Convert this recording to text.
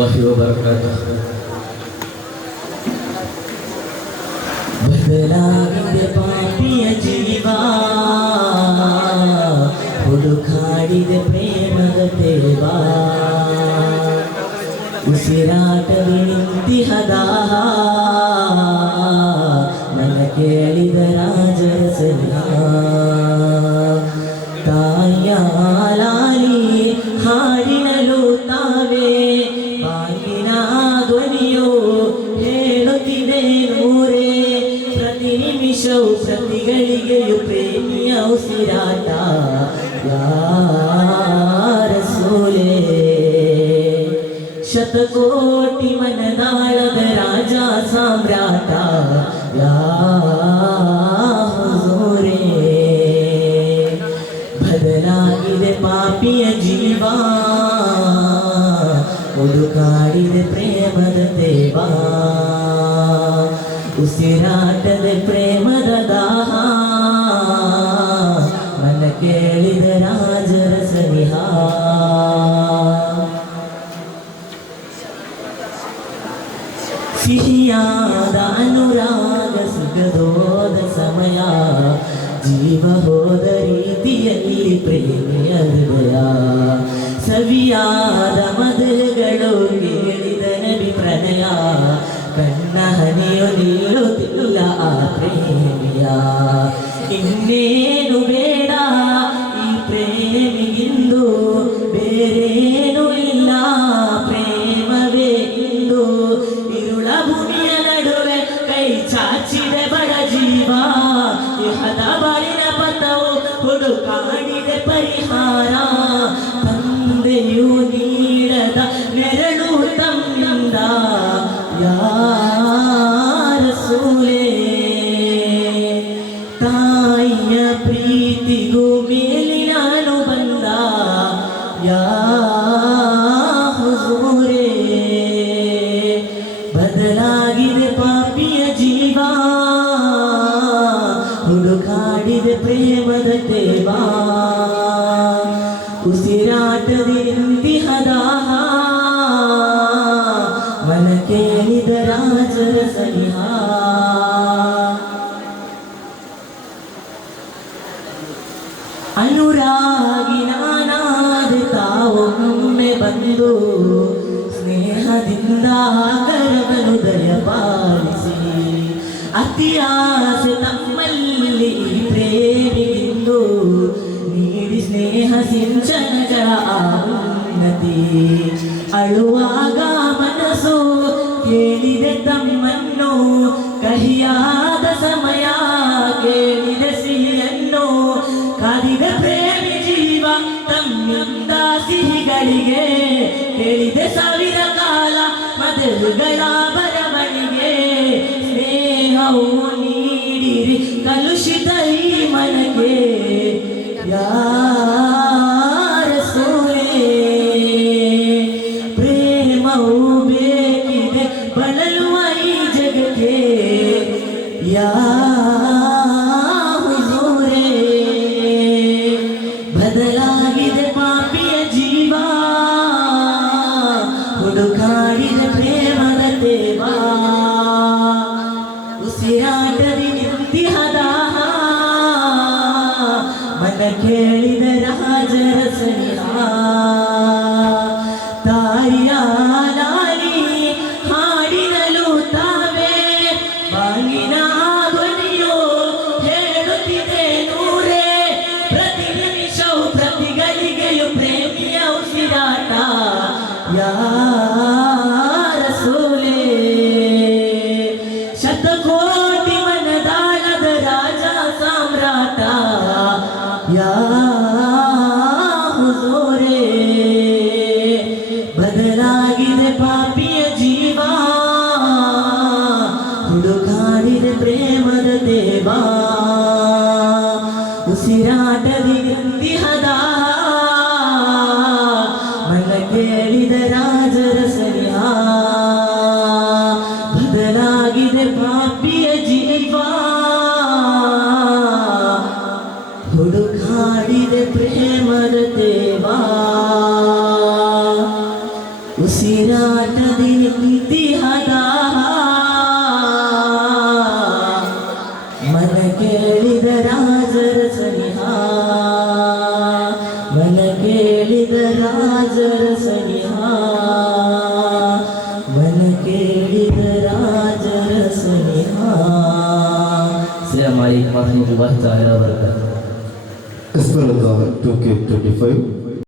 warahmatullahi wabarakatuh. ಬದಲಾಗಿದೆ ಪಾಪಿಯ ಜೀವ, ಹುಡುಕಾಡಿದ ಪ್ರೇಮದ ದೇವ, ಉಸಿರಾಟವಿ ನಿಂತಿಹದ ನನ್ನ ಕೇಳಿದ ರಾಜರ ಸಲಹ. ತಾಯಿಯ ಲಾಲಿ ಹಾಡಿನಲು ತಾವೇ ಬಾಗಿನ ಧ್ವನಿಯು ಹೇಳುತ್ತಿದೆ ನೂರೇ, ಪ್ರತಿ ನಿಮಿಷವು ಪ್ರತಿಗಳಿಗೆಯು ಪ್ರೇಮಿಯ ಉಸಿರಾಟ. ಯಾರ ಸೋಲೆ ಶತಕೋಟಿ ಮನದಾಳದ ರಾಜ ಸಾಮ್ರಾಟ. ಯಾರೇ ಬದಲಾಗಿದೆ ಪಾಪಿಯ ಜೀವ, ಹುಡುಕಾಡಿದ ಪ್ರೇಮದ ದೇವ, ಉಸಿರಾಟದ ಪ್ರೇಮದ ದಾಹ, ಮನ ಕೇಳಿದ ರಾಜರ ಸನಿಹ. ಸಿಹಿಯಾದ ಅನುರಾಗ ಸಿಗದೋದ ಸಮಯ, ಜೀವ ಹೋದ ರೀತಿಯಲ್ಲಿ ಪ್ರೇಮಿಯ ಹೃದಯ. ಸವಿಯಾದ ಮಧುಗಳು ಕೇಳಿದ ನಬಿ ಪ್ರಣಯ, ಕಣ್ಣ ಹನಿಯು ನಿಲ್ಲುತ್ತಿಲ್ಲ ಆ ಪ್ರೇಮಿಯ. ಇನ್ನೇನು ಬೇಡ ಈ ಪ್ರೇಮಿಗಿಂದು, ಬೇರೇನು ಇಲ್ಲ ಪ್ರೇಮವೇ ಇಂದು. ಇರುಳ ಭೂಮಿಯ ನಡುವೆ ಕೈ ಚಾಚಿದ ಬಡ ಜೀವ, ಇಹದ ಬಾಳಿನ ಪಥವು ಹುಡುಕಾಡಿದ ಪರಿಹಾರ. ತಂದೆಯು ನೀಡದ ನೆರಳು ತಮ್ಮಿಂದ, ಯಾರ ಸೋಲೆ ತಾಯಿಯ ಪ್ರೀತಿಗೂ ಮೇಲಿನ ಅನುಬಂಧ. ಯಾರೇ ಬದಲಾಗಿದೆ ಪಾಪಿಯ ಜೀವ, ಹುಡುಕಾಡಿದ ಪ್ರೇಮದ ದೇವ, ಉಸಿರಾಟದಿಂದಿಹದ ಮನ ಕೇಳಿದ ರಾಜರ ಸನಿಹ. ಅನುರಾಗಿ ನಾನಾದ ತಾವು ಒಮ್ಮೆ ಬಂದು, ಸ್ನೇಹದಿಂದ ಕರವನು ದಯಪಾಲಿಸಿ. ಅತಿಯಾಸೆ ತಮ್ಮಲ್ಲಿ ಪ್ರೇಮಿಗಿಂದು, ನೀಡಿ ಸ್ನೇಹ ಸಿಂಚನಗಳ ಉನ್ನತಿ. ಅಳುವಾಗ ಮನಸ್ಸು ಕೇಳಿದೆ ತಮ್ಮನ್ನು, ಕಹಿಯಾದ ಸಮಯ ಕೇಳಿದ ಸಿಹಿಯನ್ನು. ಕಾದಿದ ಪ್ರೇಮಿ ಜೀವ ತಮ್ಮಿಂದ ಸಿಹಿಗಳಿಗೆ, ಹೇಳಿದೆ ಸಾವಿರ ಕಾಲ ಮಧುಗಳ ಬರವಣಿಗೆ. ಸ್ನೇಹವು ನೀಡಿರಿ ಕಲುಷಿತ ಈ ಮನಗೆ, ಯಾರ ಸೋಲೆ ಪ್ರೇಮವು ಬೇಕಿದೆ ಬಳಲುವ ಈ ಜಗಕ್ಕೆ. ಯಾರೇ ಬದಲಾಗಿದೆ ಪಾಪಿಯ ಜೀವ, ಹುಡುಕಾಡಿದ ಪ್ರೇಮದ ದೇವ, ಉಸಿರಾಟದಿ ನಿಂತಿಹದ ಮನ ಕೇಳಿದ ರಾಜರ ಸನಿಹ. ತಾಯಿಯ ಲಾಲಿ ಹಾಡಿನಲು ತಾವೇ ಬಾಗಿನ ಧ್ವನಿಯು ಹೇಳುತ್ತಿದೆ ನೂರೇ, ಪ್ರತಿ ನಿಮಿಷವು ಪ್ರತಿಗಳಿಗೆಯು ಪ್ರೇಮಿಯ ಉಸಿರಾಟ. ಯಾರ ಸೋಲೆ ಶತಕೋಟಿ ಮನದಾಳದ ರಾಜ ಸಾಮ್ರಾಟ. ಯಾರೇ ಬದಲಾಗಿದೆ ಪಾಪಿಯ ಜೀವ, ಹುಡುಕಾಡಿದ ಪ್ರೇಮದ ದೇವ, ಉಸಿರಾಟದಿಂದಿಹದ ಮನ ಕೇಳಿದ ರಾಜರ ಸನಿಹ. ಬದಲಾಗಿದೆ ಪಾಪಿಯ ಜೀವ, ಹುಡುಕಾಡಿದ ಪ್ರೇಮದ ದೇವ, ಉಸಿರಾಟ ಮಾಟದಿನಿ ಇತಿಹಾದ ಮನ ಕೇಳಿದ ರಾಜರ ಸನಿಹ ಮನ ಕೇಳಿದ ರಾಜರ ಸನಿಹ ಮನ ಕೇಳಿದ ರಾಜರ ಸನಿಹ. Assalamualaikum warahmatullahi wabarakatuh. As per the 2K25